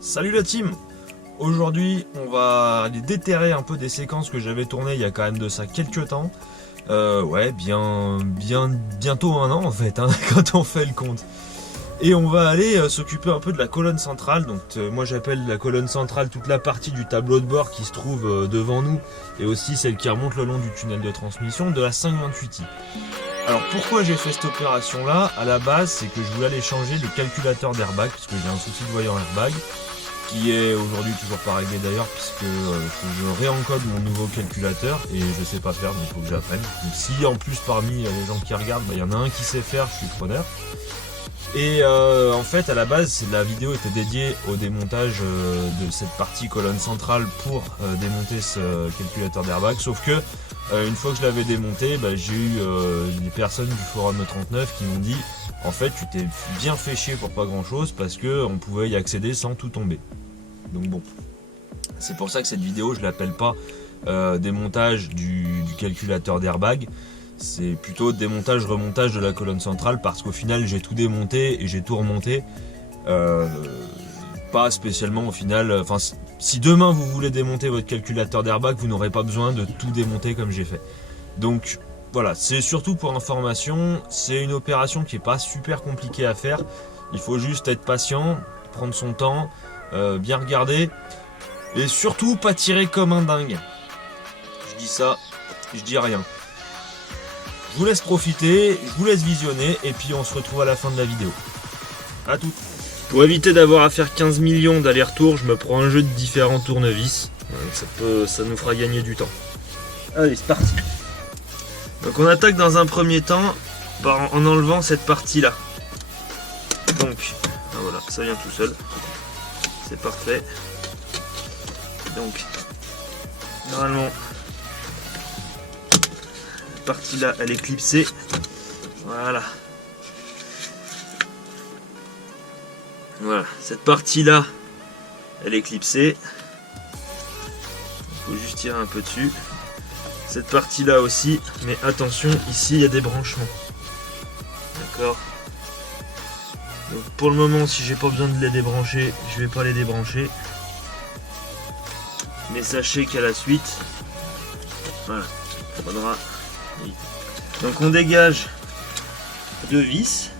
Salut la team! Aujourd'hui on va aller déterrer un peu des séquences que j'avais tournées il y a quand même de ça quelques temps. Ouais, bientôt un an en fait, hein, quand on fait le compte. Et on va aller s'occuper un peu de la colonne centrale. Donc moi j'appelle la colonne centrale toute la partie du tableau de bord qui se trouve devant nous et aussi celle qui remonte le long du tunnel de transmission de la 528i. Alors pourquoi j'ai fait cette opération là? À la base c'est que je voulais aller changer les calculateurs d'airbag parce que j'ai un souci de voyant airbag qui est aujourd'hui toujours pas réglé d'ailleurs puisque faut que je réencode mon nouveau calculateur et je sais pas faire donc il faut que j'apprenne. Donc si en plus parmi les gens qui regardent il y en a un qui sait faire, je suis preneur. Et en fait à la base la vidéo était dédiée au démontage de cette partie colonne centrale pour démonter ce calculateur d'airbag, sauf que une fois que je l'avais démonté, j'ai eu des personnes du forum 39 qui m'ont dit en fait tu t'es bien fait chier pour pas grand chose parce que on pouvait y accéder sans tout tomber. Donc bon, c'est pour ça que cette vidéo je l'appelle pas démontage du calculateur d'airbag. C'est plutôt démontage remontage de la colonne centrale parce qu'au final j'ai tout démonté et j'ai tout remonté. Pas spécialement au final. Enfin, si demain vous voulez démonter votre calculateur d'airbag, vous n'aurez pas besoin de tout démonter comme j'ai fait. Donc voilà, c'est surtout pour information. C'est une opération qui est pas super compliquée à faire. Il faut juste être patient, prendre son temps, bien regarder et surtout pas tirer comme un dingue. Je dis ça, je dis rien. Je vous laisse profiter, je vous laisse visionner et puis on se retrouve à la fin de la vidéo. A tout. Pour éviter d'avoir à faire 15 millions d'allers-retours, je me prends un jeu de différents tournevis. Ça nous fera gagner du temps. Allez, c'est parti. Donc on attaque dans un premier temps en enlevant cette partie-là. Donc, voilà, ça vient tout seul. C'est parfait. Donc, normalement, cette partie-là, elle est clipsée. Voilà. Voilà, cette partie-là, elle est clipsée. Il faut juste tirer un peu dessus. Cette partie-là aussi, mais attention, ici, il y a des branchements. D'accord. Donc pour le moment, si j'ai pas besoin de les débrancher, je vais pas les débrancher. Mais sachez qu'à la suite, voilà, il faudra. Donc on dégage deux vis.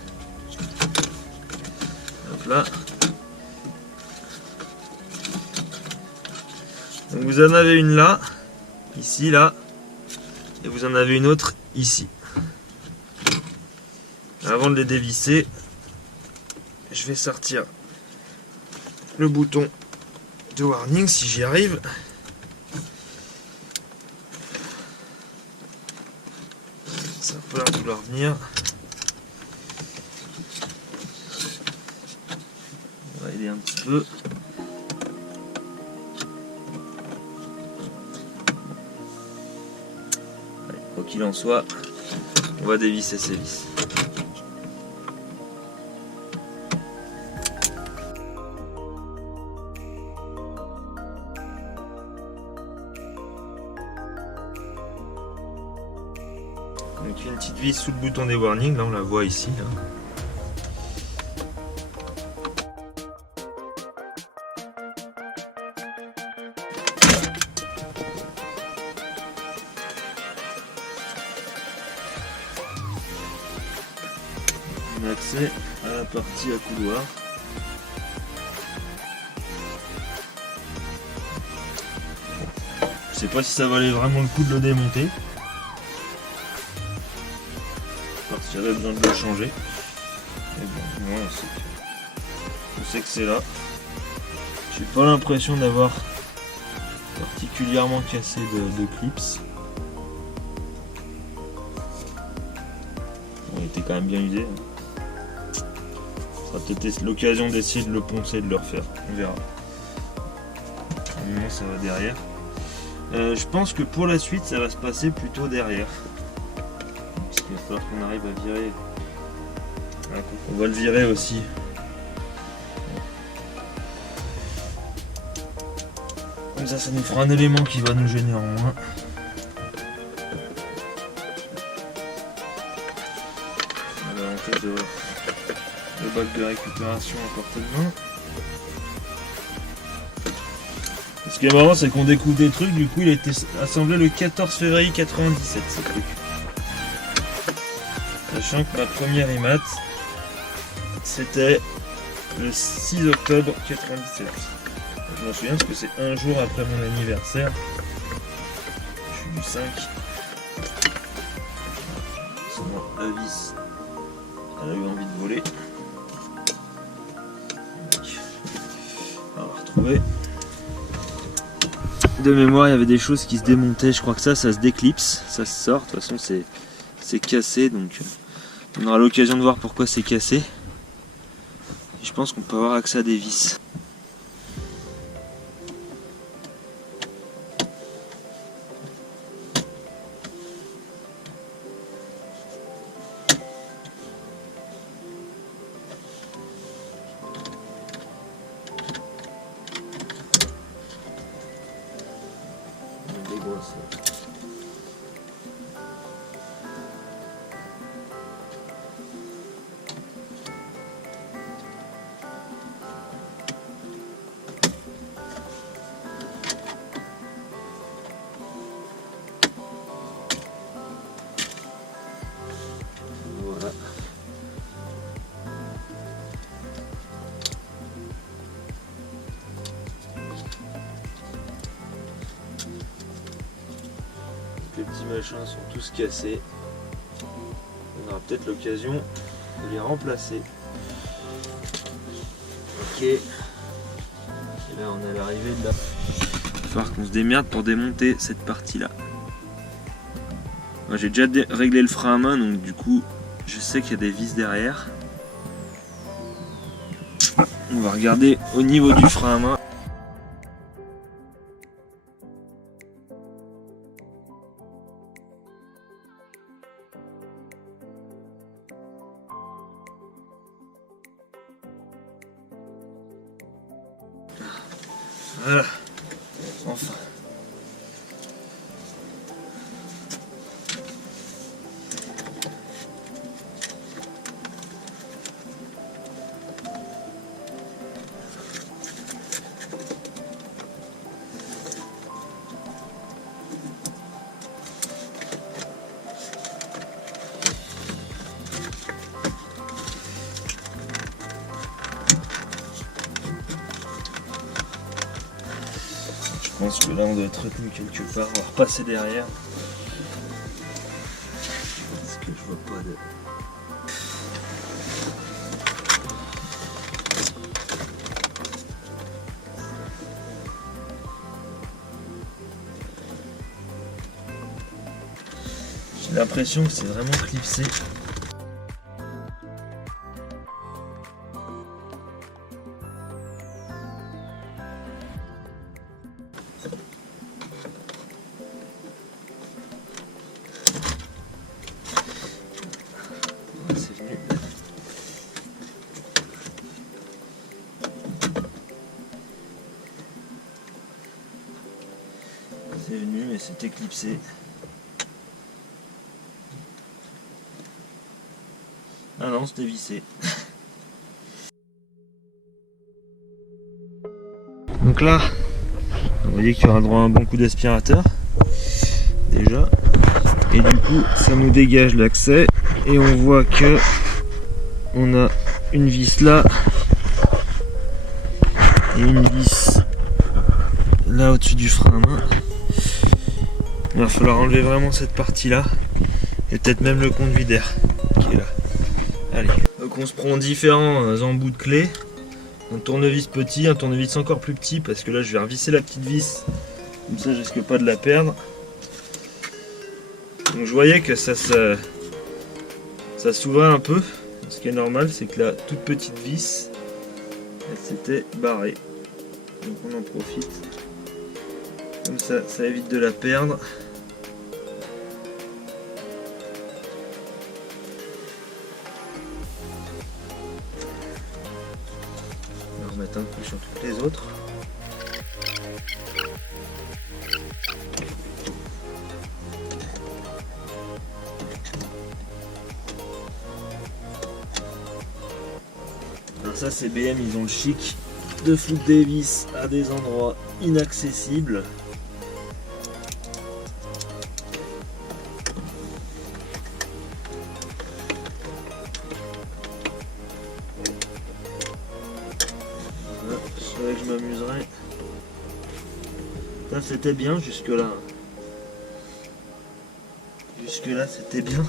Hop là. Donc vous en avez une là, ici, là, et vous en avez une autre ici. Avant de les dévisser, je vais sortir le bouton de warning si j'y arrive. Ça va pas vouloir venir. On va aider un petit peu. Allez, quoi qu'il en soit, on va dévisser ces vis. Donc une petite vis sous le bouton des warnings, là on la voit ici. Là. On a accès à la partie à couloir. Je sais pas si ça valait vraiment le coup de le démonter. Si j'avais besoin de le changer. Et bon, moi, je sais que c'est là. J'ai pas l'impression d'avoir particulièrement cassé de clips. On était quand même bien usé. Ça sera peut-être l'occasion d'essayer de le poncer et de le refaire. On verra. Au moment ça va derrière. Je pense que pour la suite ça va se passer plutôt derrière. Il va falloir qu'on arrive à virer. On va le virer aussi. Comme ça nous fera un élément qui va nous gêner en moins. Voilà, en fait, le bac de récupération à portée de main. qui est marrant, c'est qu'on découvre des trucs, du coup il a été assemblé le 14 février 97 ce truc. Sachant que ma première IMAT, c'était le 6 octobre 97. Je m'en souviens parce que c'est un jour après mon anniversaire. Je suis du 5. Sinon la vis, elle a eu envie de voler. On va retrouver. De mémoire, il y avait des choses qui se démontaient. Je crois que ça se déclipse, ça se sort. De toute façon, c'est cassé, donc on aura l'occasion de voir pourquoi c'est cassé. Et je pense qu'on peut avoir accès à des vis. Voilà. Les petits machins sont tous cassés. On aura peut-être l'occasion de les remplacer. Ok. Et là on est à l'arrivée de là. Il va falloir qu'on se démerde pour démonter cette partie-là. Moi j'ai déjà réglé le frein à main, donc du coup je sais qu'il y a des vis derrière. On va regarder au niveau du frein à main. Voilà, enfin. Je pense que là on doit être retenu quelque part, on va repasser derrière. Parce que je vois pas de... J'ai l'impression que c'est vraiment clipsé. C'est venu mais c'est éclipsé. Ah non, c'était vissé. Donc là, vous voyez qu'il y aura droit à un bon coup d'aspirateur. Déjà. Et du coup, ça nous dégage l'accès. Et on voit que on a une vis là. Et une vis là au-dessus du frein à main. Il va falloir enlever vraiment cette partie là. Et peut-être même le conduit d'air qui est là. Allez. Donc on se prend différents embouts de clés. Un tournevis petit, un tournevis encore plus petit parce que là je vais revisser la petite vis. Comme ça je risque pas de la perdre. Donc je voyais que ça s'ouvrait un peu. Ce qui est normal, c'est que la toute petite vis, elle s'était barrée. Donc on en profite. Comme ça évite de la perdre. On va remettre un coup sur toutes les autres. Alors ça c'est BM, ils ont le chic. de foutre des vis à des endroits inaccessibles. Voilà, je savais que je m'amuserais. Ça c'était bien jusque là. Jusque là c'était bien.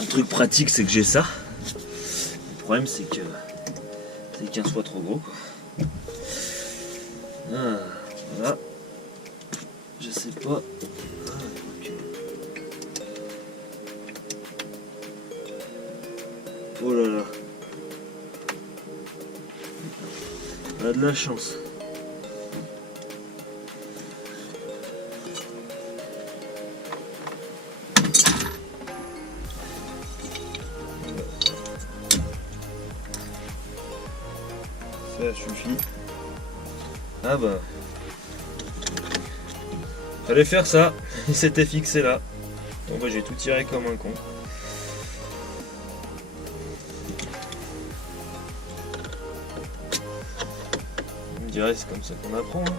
Un truc pratique c'est que j'ai ça. Le problème c'est qu'un soit trop gros quoi. Ah, voilà. Je sais pas. Ah, ok. Oh là là. On a de la chance. Ça suffit. Ah bah. Fallait faire ça. Il s'était fixé là. Bon bah j'ai tout tiré comme un con. On me dirait c'est comme ça qu'on apprend. Hein.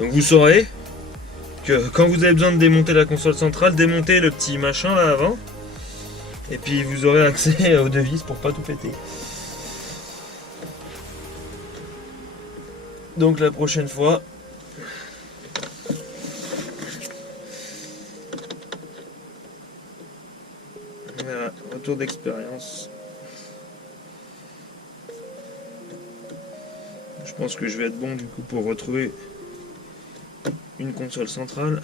Donc vous saurez que quand vous avez besoin de démonter la console centrale, démontez le petit machin là avant. Et puis vous aurez accès aux devises pour pas tout péter. Donc la prochaine fois, voilà, retour d'expérience. Je pense que je vais être bon du coup pour retrouver une console centrale.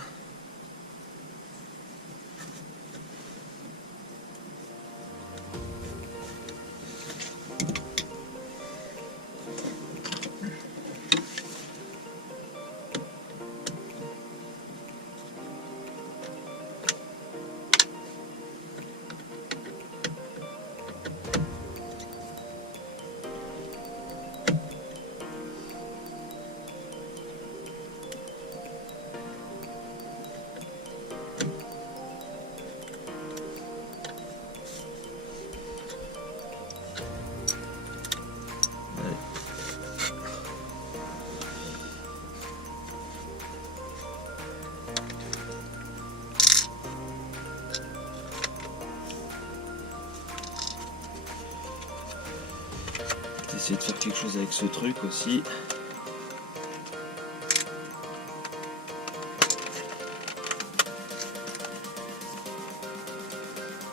Essayer de faire quelque chose avec ce truc aussi.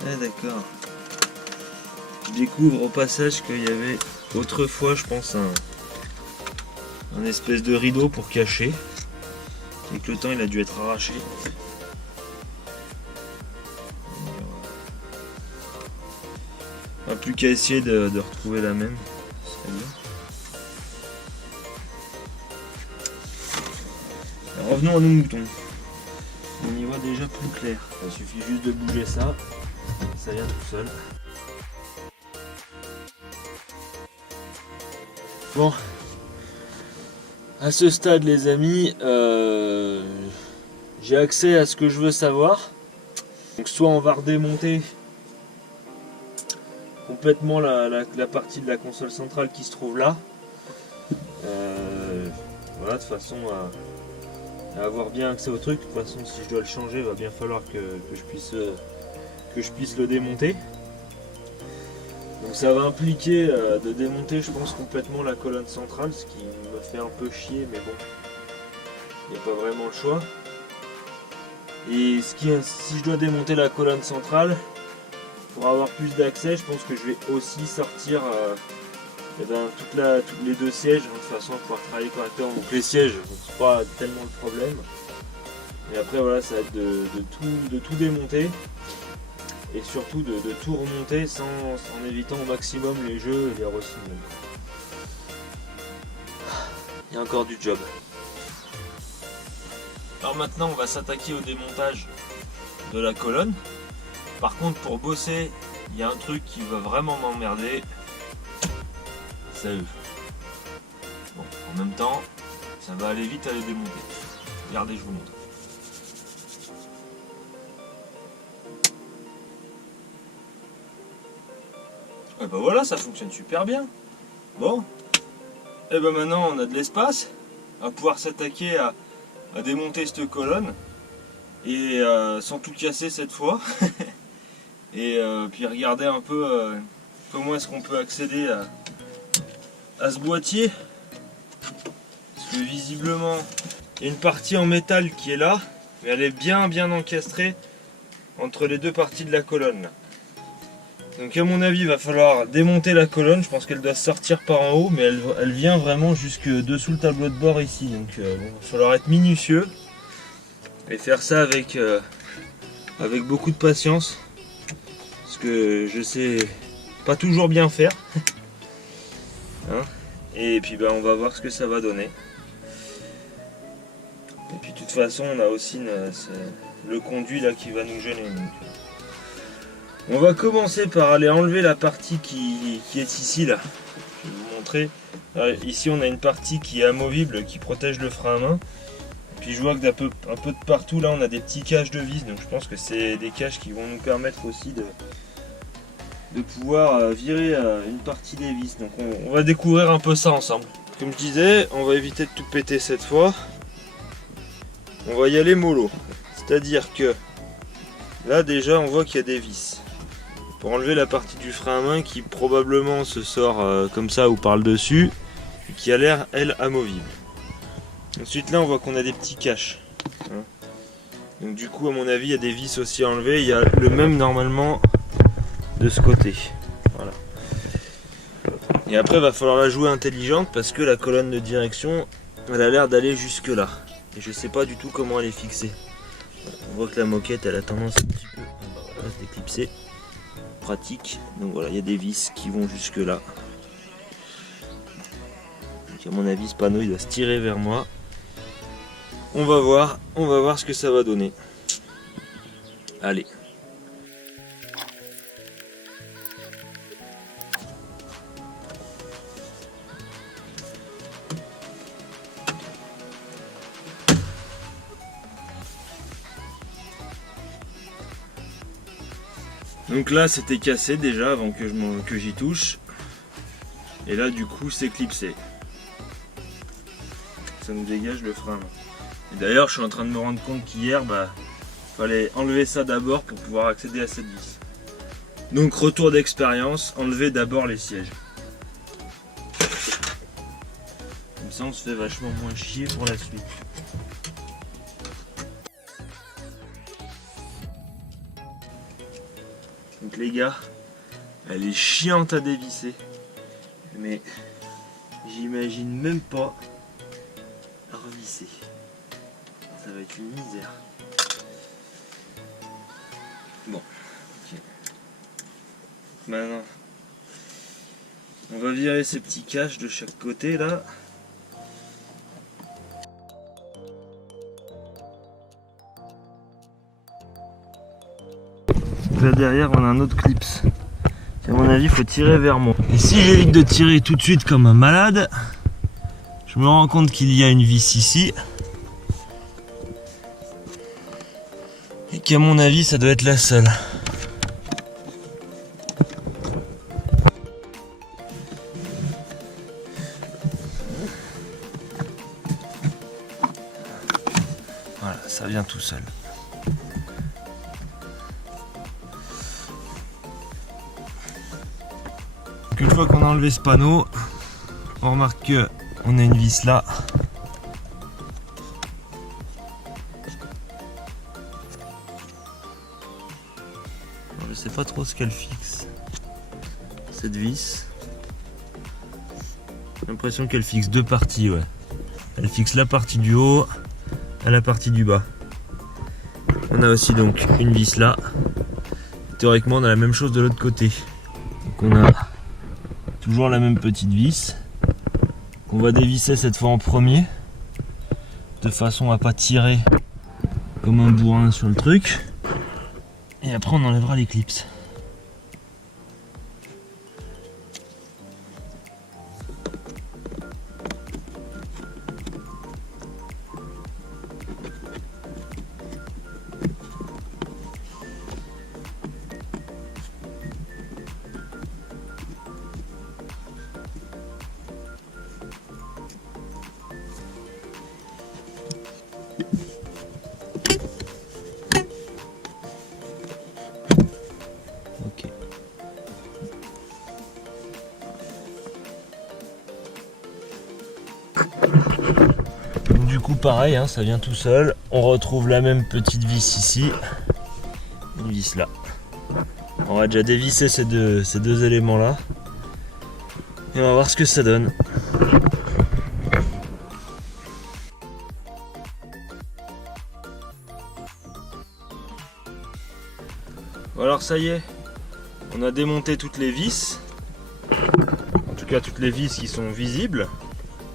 Ah d'accord. Je découvre au passage qu'il y avait autrefois, je pense, un espèce de rideau pour cacher. Et que le temps il a dû être arraché. Plus qu'à essayer de retrouver la même. Bien. Alors, revenons à nos moutons. On y voit déjà plus clair. Il suffit juste de bouger ça. Ça vient tout seul. Bon. À ce stade les amis, j'ai accès à ce que je veux savoir. Donc soit on va redémonter complètement la partie de la console centrale qui se trouve là. Voilà, de façon à avoir bien accès au truc. De toute façon, si je dois le changer, il va bien falloir que je puisse le démonter. Donc ça va impliquer de démonter, je pense, complètement la colonne centrale, ce qui me fait un peu chier, mais bon, il n'y a pas vraiment le choix. Et si je dois démonter la colonne centrale, pour avoir plus d'accès, je pense que je vais aussi sortir toutes les deux sièges, de toute façon pour pouvoir travailler correctement. Donc les sièges, c'est pas tellement le problème. Et après voilà, ça va être de tout démonter. Et surtout de tout remonter en évitant au maximum les jeux et les re-signaux. Il y a encore du job. Alors maintenant on va s'attaquer au démontage de la colonne. Par contre pour bosser, il y a un truc qui va vraiment m'emmerder. C'est eux. Bon, en même temps, ça va aller vite à les démonter. Regardez, je vous montre. Et bah voilà, ça fonctionne super bien. Bon, et ben maintenant on a de l'espace à pouvoir s'attaquer à démonter cette colonne et sans tout casser cette fois. Et puis regarder un peu comment est-ce qu'on peut accéder à ce boîtier. Parce que visiblement il y a une partie en métal qui est là, mais elle est bien encastrée entre les deux parties de la colonne là. Donc à mon avis il va falloir démonter la colonne. Je pense qu'elle doit sortir par en haut, mais elle vient vraiment jusque dessous le tableau de bord ici. Donc bon, il va falloir être minutieux et faire ça avec beaucoup de patience, parce que je sais pas toujours bien faire. Hein, et puis on va voir ce que ça va donner. Et puis de toute façon on a aussi le conduit là qui va nous gêner. Donc, on va commencer par aller enlever la partie qui est ici là. Je vais vous montrer. Alors, ici on a une partie qui est amovible, qui protège le frein à main. Puis je vois que un peu de partout là on a des petits caches de vis. Donc je pense que c'est des caches qui vont nous permettre aussi de pouvoir virer une partie des vis. Donc on va découvrir un peu ça ensemble. Comme je disais, on va éviter de tout péter cette fois. On va y aller mollo. C'est-à-dire que là déjà on voit qu'il y a des vis. Pour enlever la partie du frein à main qui probablement se sort comme ça ou par le dessus, et qui a l'air elle amovible. Ensuite là on voit qu'on a des petits caches. Hein. Donc du coup à mon avis il y a des vis aussi à enlever. Il y a le même normalement de ce côté. Voilà. Et après il va falloir la jouer intelligente parce que la colonne de direction elle a l'air d'aller jusque là. Et je sais pas du tout comment elle est fixée. On voit que la moquette elle a tendance un petit peu à se déclipser. Pratique. Donc voilà, il y a des vis qui vont jusque là. Donc à mon avis ce panneau il doit se tirer vers moi. On va voir ce que ça va donner. Allez. Donc là c'était cassé déjà avant que j'y touche. Et là du coup c'est clipsé. Ça nous dégage le frein. Et d'ailleurs je suis en train de me rendre compte qu'hier fallait enlever ça d'abord pour pouvoir accéder à cette vis. Donc retour d'expérience, enlever d'abord les sièges. Comme ça on se fait vachement moins chier pour la suite. Donc les gars, elle est chiante à dévisser, mais j'imagine même pas à revisser. Ça va être une misère. Bon, ok. Maintenant, on va virer ces petits caches de chaque côté là. Là derrière on a un autre clips. À mon avis il faut tirer vers moi. Et si j'évite de tirer tout de suite comme un malade, je me rends compte qu'il y a une vis ici. Et qu'à mon avis ça doit être la seule. Voilà, ça vient tout seul. Une fois qu'on a enlevé ce panneau, on remarque que on a une vis là. Je sais pas trop ce qu'elle fixe, cette vis. J'ai l'impression qu'elle fixe deux parties, ouais. Elle fixe la partie du haut à la partie du bas. On a aussi donc une vis là. Théoriquement on a la même chose de l'autre côté. Donc on a toujours la même petite vis qu'on va dévisser cette fois en premier, de façon à pas tirer comme un bourrin sur le truc, et après on enlèvera les clips. Ok. Du coup pareil, hein, ça vient tout seul. On retrouve la même petite vis ici. Une vis là. On va déjà dévisser ces deux éléments là. Et on va voir ce que ça donne. Alors ça y est, on a démonté toutes les vis. En tout cas toutes les vis qui sont visibles.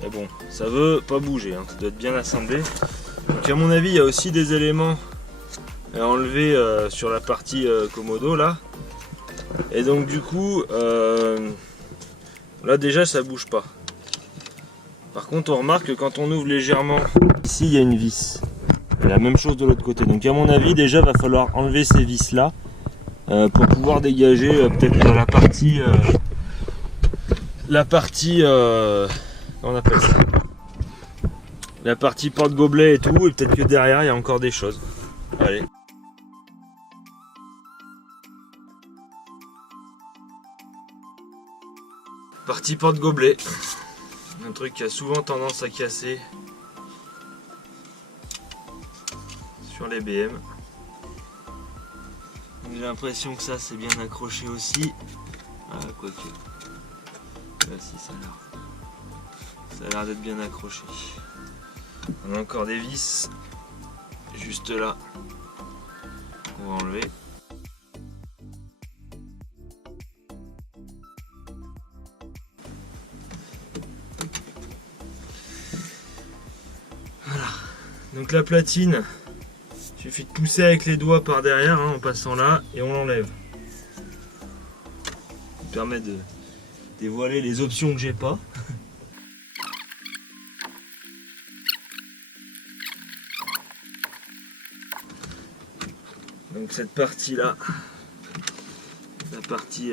Mais bon, ça veut pas bouger, hein. Ça doit être bien assemblé. Donc à mon avis, il y a aussi des éléments à enlever sur la partie commodo là. Et donc du coup, là déjà ça bouge pas. Par contre on remarque que quand on ouvre légèrement, ici il y a une vis. Et la même chose de l'autre côté. Donc à mon avis déjà va falloir enlever ces vis là pour pouvoir dégager peut-être la partie on appelle ça, la partie porte-gobelet et tout, et peut-être que derrière il y a encore des choses. Allez. Partie porte-gobelet. Un truc qui a souvent tendance à casser sur les BM. J'ai l'impression que ça c'est bien accroché aussi. Ah, quoique. Là si ça a l'air d'être bien accroché. On a encore des vis juste là qu'on va enlever. Voilà. Donc la platine, il suffit de pousser avec les doigts par derrière hein, en passant là et on l'enlève. Ça permet de dévoiler les options que j'ai pas. Donc cette partie là, la partie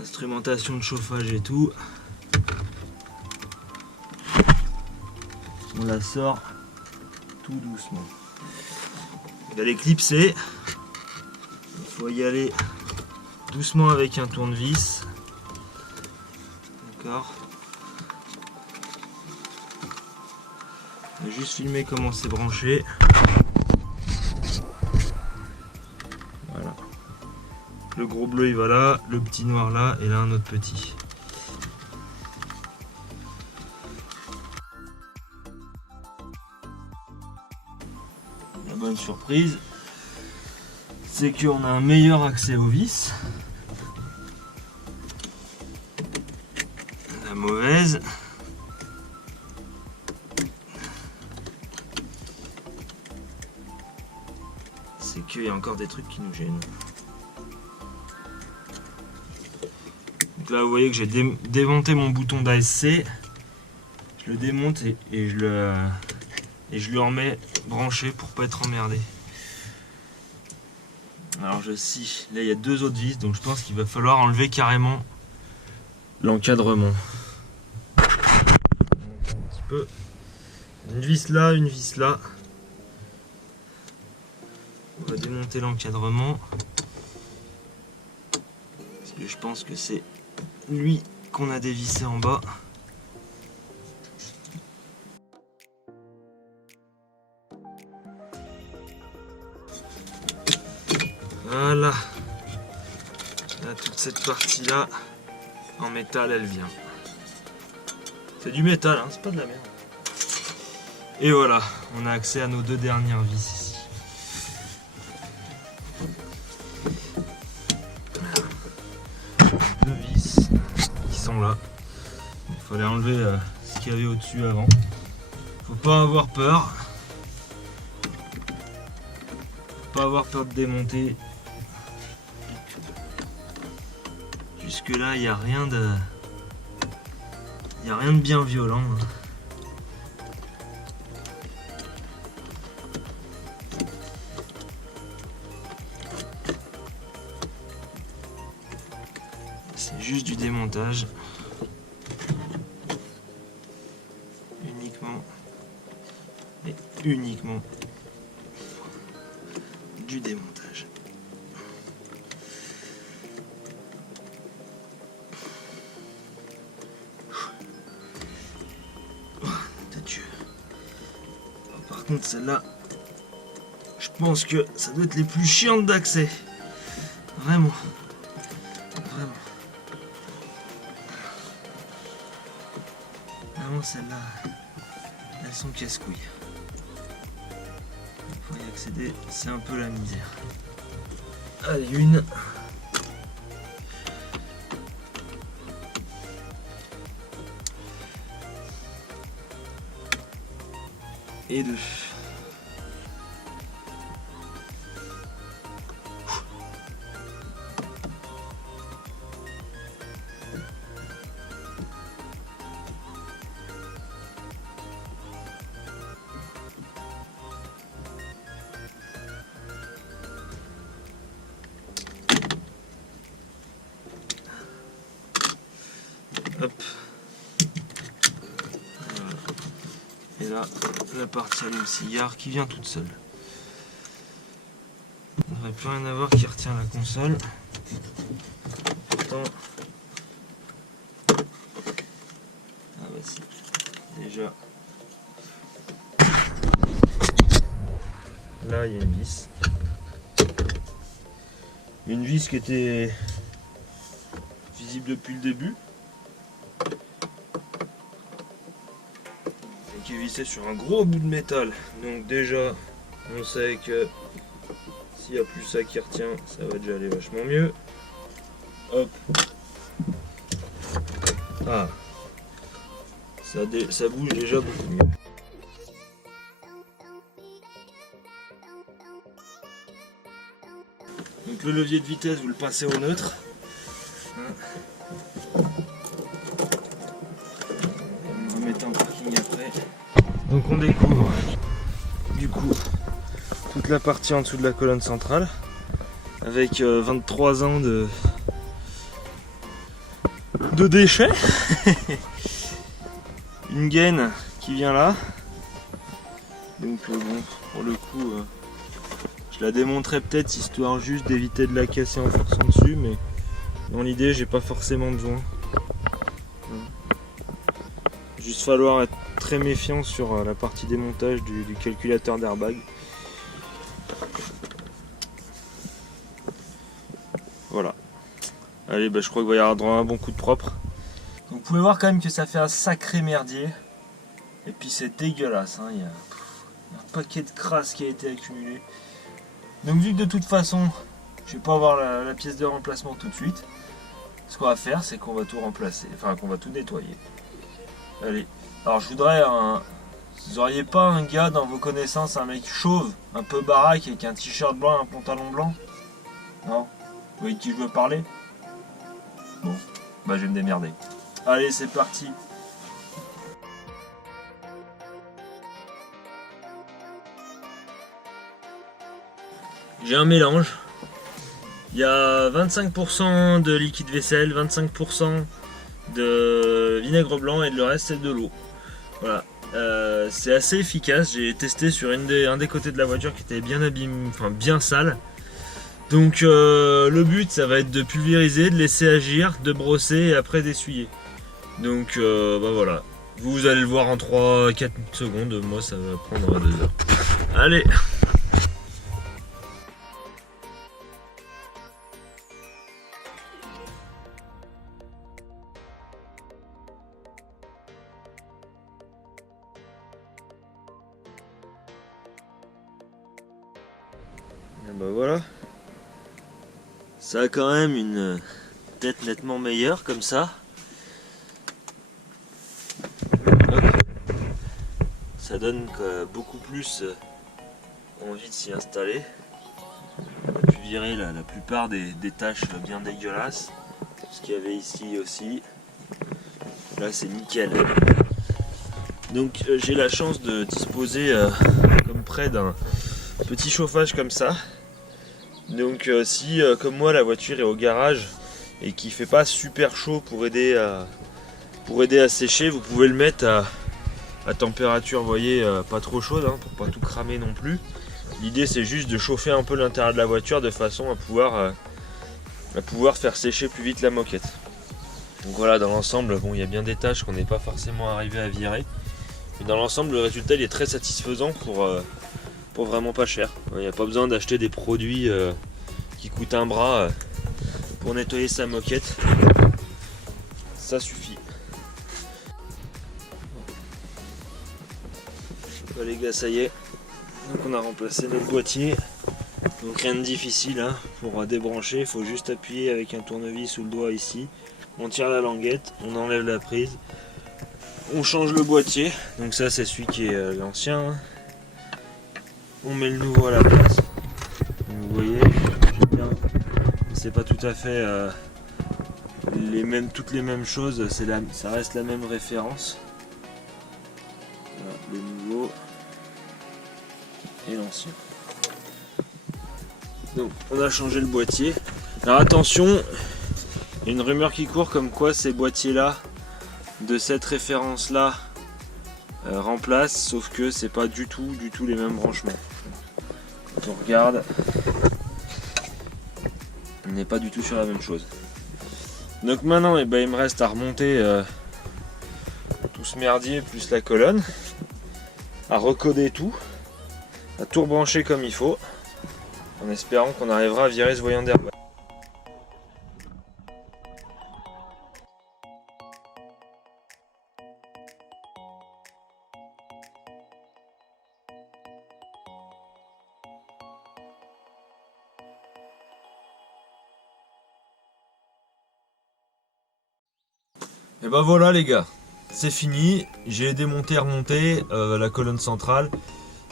instrumentation de chauffage et tout, on la sort tout doucement. On va l'éclipser, il faut y aller doucement avec un tournevis. D'accord. On va juste filmer comment c'est branché. Voilà. Le gros bleu il va là, le petit noir là, et là un autre petit. La bonne surprise, c'est qu'on a un meilleur accès aux vis. La mauvaise, c'est qu'il y a encore des trucs qui nous gênent. Donc là vous voyez que j'ai démonté mon bouton d'ASC, je le démonte et je le remets branché pour pas être emmerdé. Alors je scie, là il y a deux autres vis, donc je pense qu'il va falloir enlever carrément l'encadrement. Un petit peu. Une vis là, une vis là. On va démonter l'encadrement. Parce que je pense que c'est lui qu'on a dévissé en bas. Voilà. Là, toute cette partie là en métal elle vient. C'est du métal, hein, c'est pas de la merde. Et voilà, on a accès à nos deux dernières vis ici. Deux vis qui sont là. Il fallait enlever ce qu'il y avait au-dessus avant. Faut pas avoir peur. Faut pas avoir peur de démonter. Jusque là, il n'y a rien de bien violent. C'est juste du démontage. Uniquement uniquement du démontage. Oh, de Dieu. Par contre, celle-là, je pense que ça doit être les plus chiantes d'accès. Vraiment. Vraiment. Vraiment, celle-là, elles sont casse-couilles. Pour y accéder, c'est un peu la misère. Allez, une. Et deux. Hop. Voilà. Et là, la partie allume-cigare qui vient toute seule. Il n'y aurait plus rien à voir qui retient la console. Pourtant. Ah bah si. Déjà. Là, il y a une vis. Une vis qui était visible depuis le début. Qui est vissé sur un gros bout de métal, donc déjà on sait que s'il n'y a plus ça qui retient, ça va déjà aller vachement mieux. Hop. Ah, ça bouge déjà beaucoup mieux. Donc le levier de vitesse, vous le passez au neutre. On va mettre un parking après. Donc on découvre du coup toute la partie en dessous de la colonne centrale avec 23 ans de déchets. Une gaine qui vient là. Donc bon, pour le coup, je la démonterai peut-être histoire juste d'éviter de la casser en forçant dessus, mais dans l'idée j'ai pas forcément besoin. Juste falloir être très méfiant sur la partie démontage du calculateur d'airbag. Voilà. Allez, bah, je crois qu'il va y avoir droit à un bon coup de propre. Donc, vous pouvez voir quand même que ça fait un sacré merdier. Et puis c'est dégueulasse, hein. Il y a un paquet de crasse qui a été accumulé. Donc vu que de toute façon, je vais pas avoir la pièce de remplacement tout de suite, ce qu'on va faire, c'est qu'on va tout remplacer, enfin qu'on va tout nettoyer. Allez. Alors je voudrais vous auriez pas un gars dans vos connaissances, un mec chauve, un peu baraque avec un t-shirt blanc et un pantalon blanc? Non? Vous voyez de qui je veux parler? Bon, bah je vais me démerder. Allez, c'est parti. J'ai un mélange. Il y a 25% de liquide vaisselle, 25% de vinaigre blanc et le reste c'est de l'eau. Voilà, c'est assez efficace. J'ai testé sur un des côtés de la voiture qui était bien abîmé, enfin bien sale. Donc le but ça va être de pulvériser, de laisser agir, de brosser et après d'essuyer. Donc bah voilà, vous allez le voir en 3-4 secondes, moi ça va prendre 2 heures. Allez. Et bah voilà, ça a quand même une tête nettement meilleure comme ça. Hop. Ça donne beaucoup plus envie de s'y installer. On a pu virer la plupart des taches bien dégueulasses. Ce qu'il y avait ici aussi. Là c'est nickel. Donc j'ai la chance de disposer comme près d'un petit chauffage comme ça. Donc si comme moi la voiture est au garage et qu'il fait pas super chaud pour aider à sécher, vous pouvez le mettre à température, vous voyez, pas trop chaude, hein, pour pas tout cramer non plus. L'idée c'est juste de chauffer un peu l'intérieur de la voiture de façon à pouvoir faire sécher plus vite la moquette. Donc voilà, dans l'ensemble, bon, il y a bien des tâches qu'on n'est pas forcément arrivé à virer. Mais dans l'ensemble, le résultat il est très satisfaisant pour vraiment pas cher. Il n'y a pas besoin d'acheter des produits qui coûtent un bras pour nettoyer sa moquette. Ça suffit. Bah, les gars, ça y est. Donc on a remplacé notre boîtier. Donc rien de difficile, hein, pour débrancher. Il faut juste appuyer avec un tournevis ou le doigt ici. On tire la languette, on enlève la prise. On change le boîtier. Donc ça c'est celui qui est l'ancien. Hein. On met le nouveau à la place. Donc, vous voyez, c'est pas tout à fait toutes les mêmes choses. Ça reste la même référence. Voilà, le nouveau et l'ancien. Donc on a changé le boîtier. Alors attention, il y a une rumeur qui court comme quoi ces boîtiers là de cette référence là remplacent, sauf que c'est pas du tout les mêmes branchements. Quand on regarde, on n'est pas du tout sur la même chose. Donc maintenant il me reste à remonter tout ce merdier plus la colonne, à recoder tout, à tout rebrancher comme il faut, en espérant qu'on arrivera à virer ce voyant d'air. Et bah voilà les gars, c'est fini, j'ai démonté et remonté la colonne centrale.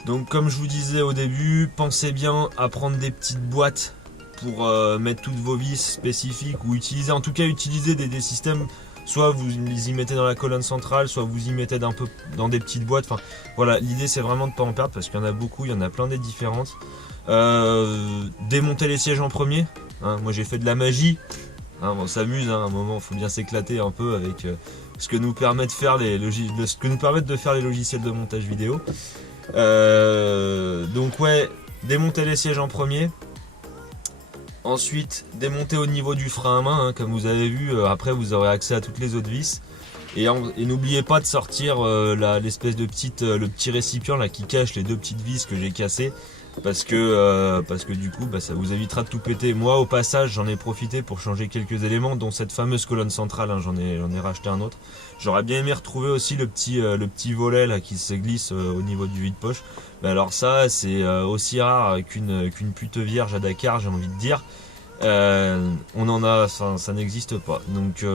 Donc comme je vous disais au début, pensez bien à prendre des petites boîtes pour mettre toutes vos vis spécifiques ou utiliser des systèmes, soit vous les y mettez dans la colonne centrale, soit vous y mettez un peu dans des petites boîtes. Enfin voilà, l'idée c'est vraiment de ne pas en perdre parce qu'il y en a beaucoup, il y en a plein des différentes. Démonter les sièges en premier, hein, moi j'ai fait de la magie. Hein, on s'amuse, hein, à un moment, il faut bien s'éclater un peu avec ce que nous permettent de faire les logiciels de montage vidéo. Donc ouais, démonter les sièges en premier. Ensuite, démonter au niveau du frein à main, hein, comme vous avez vu. Après, vous aurez accès à toutes les autres vis. Et n'oubliez pas de sortir l'espèce de le petit récipient là qui cache les deux petites vis que j'ai cassées. Parce que du coup ça vous évitera de tout péter. Moi au passage j'en ai profité pour changer quelques éléments, dont cette fameuse colonne centrale, hein, j'en ai racheté un autre. J'aurais bien aimé retrouver aussi le petit volet là qui se glisse au niveau du vide-poche. Mais alors ça c'est aussi rare qu'une pute vierge à Dakar, j'ai envie de dire. Ça n'existe pas. Donc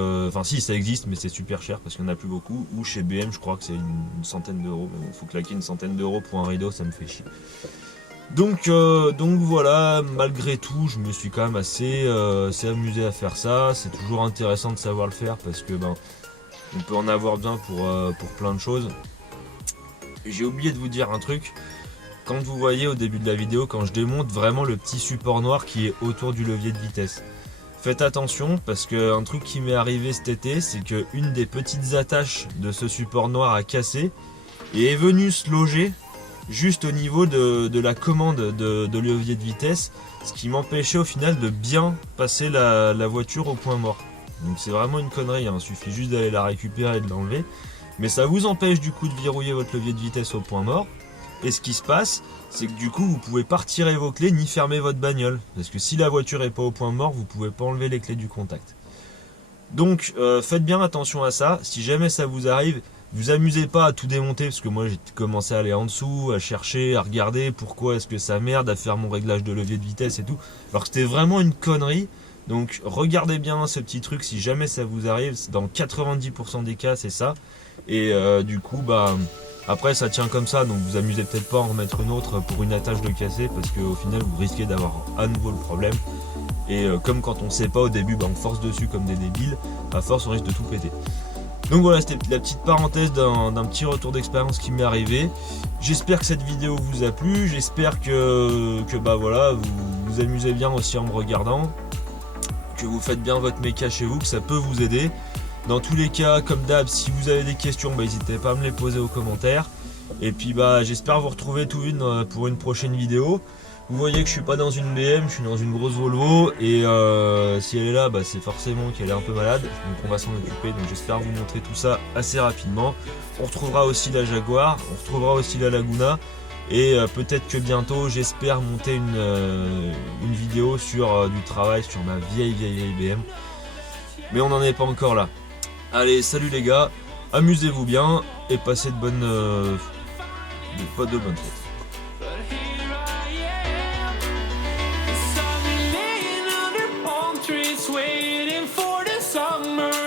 si ça existe, mais c'est super cher parce qu'il n'y en a plus beaucoup. Ou chez BM je crois que c'est une centaine d'euros. Mais bon, faut claquer une centaine d'euros pour un rideau, ça me fait chier. Donc voilà, malgré tout, je me suis quand même assez amusé à faire ça. C'est toujours intéressant de savoir le faire parce que on peut en avoir besoin pour plein de choses. J'ai oublié de vous dire un truc. Quand vous voyez au début de la vidéo, quand je démonte vraiment le petit support noir qui est autour du levier de vitesse, faites attention parce qu'un truc qui m'est arrivé cet été, c'est qu'une des petites attaches de ce support noir a cassé et est venue se loger juste au niveau de la commande de levier de vitesse, ce qui m'empêchait au final de bien passer la voiture au point mort. Donc c'est vraiment une connerie, hein. Il suffit juste d'aller la récupérer et de l'enlever. Mais ça vous empêche du coup de verrouiller votre levier de vitesse au point mort. Et ce qui se passe, c'est que du coup vous pouvez pas retirer vos clés ni fermer votre bagnole. Parce que si la voiture est pas au point mort, vous pouvez pas enlever les clés du contact. Donc faites bien attention à ça, si jamais ça vous arrive. Vous amusez pas à tout démonter parce que moi j'ai commencé à aller en dessous, à chercher, à regarder pourquoi est-ce que ça merde, à faire mon réglage de levier de vitesse et tout. Alors que c'était vraiment une connerie. Donc regardez bien ce petit truc si jamais ça vous arrive. Dans 90% des cas c'est ça. Et du coup après ça tient comme ça. Donc vous amusez peut-être pas à en remettre une autre pour une attache de casser parce qu'au final vous risquez d'avoir à nouveau le problème. Et comme quand on sait pas au début, on force dessus comme des débiles. À force on risque de tout péter. Donc voilà, c'était la petite parenthèse d'un petit retour d'expérience qui m'est arrivé. J'espère que cette vidéo vous a plu, j'espère que voilà, vous vous amusez bien aussi en me regardant, que vous faites bien votre méca chez vous, que ça peut vous aider. Dans tous les cas, comme d'hab, si vous avez des questions, n'hésitez pas à me les poser aux commentaires. Et puis j'espère vous retrouver tout vite pour une prochaine vidéo. Vous voyez que je suis pas dans une BM, je suis dans une grosse Volvo. Et si elle est là, c'est forcément qu'elle est un peu malade. Donc on va s'en occuper. Donc j'espère vous montrer tout ça assez rapidement. On retrouvera aussi la Jaguar, on retrouvera aussi la Laguna. Et peut-être que bientôt, j'espère monter une vidéo sur du travail sur ma vieille BM. Mais on n'en est pas encore là. Allez, salut les gars, amusez-vous bien et passez de bonnes fêtes. But here I am, suddenly laying under palm trees, waiting for the summer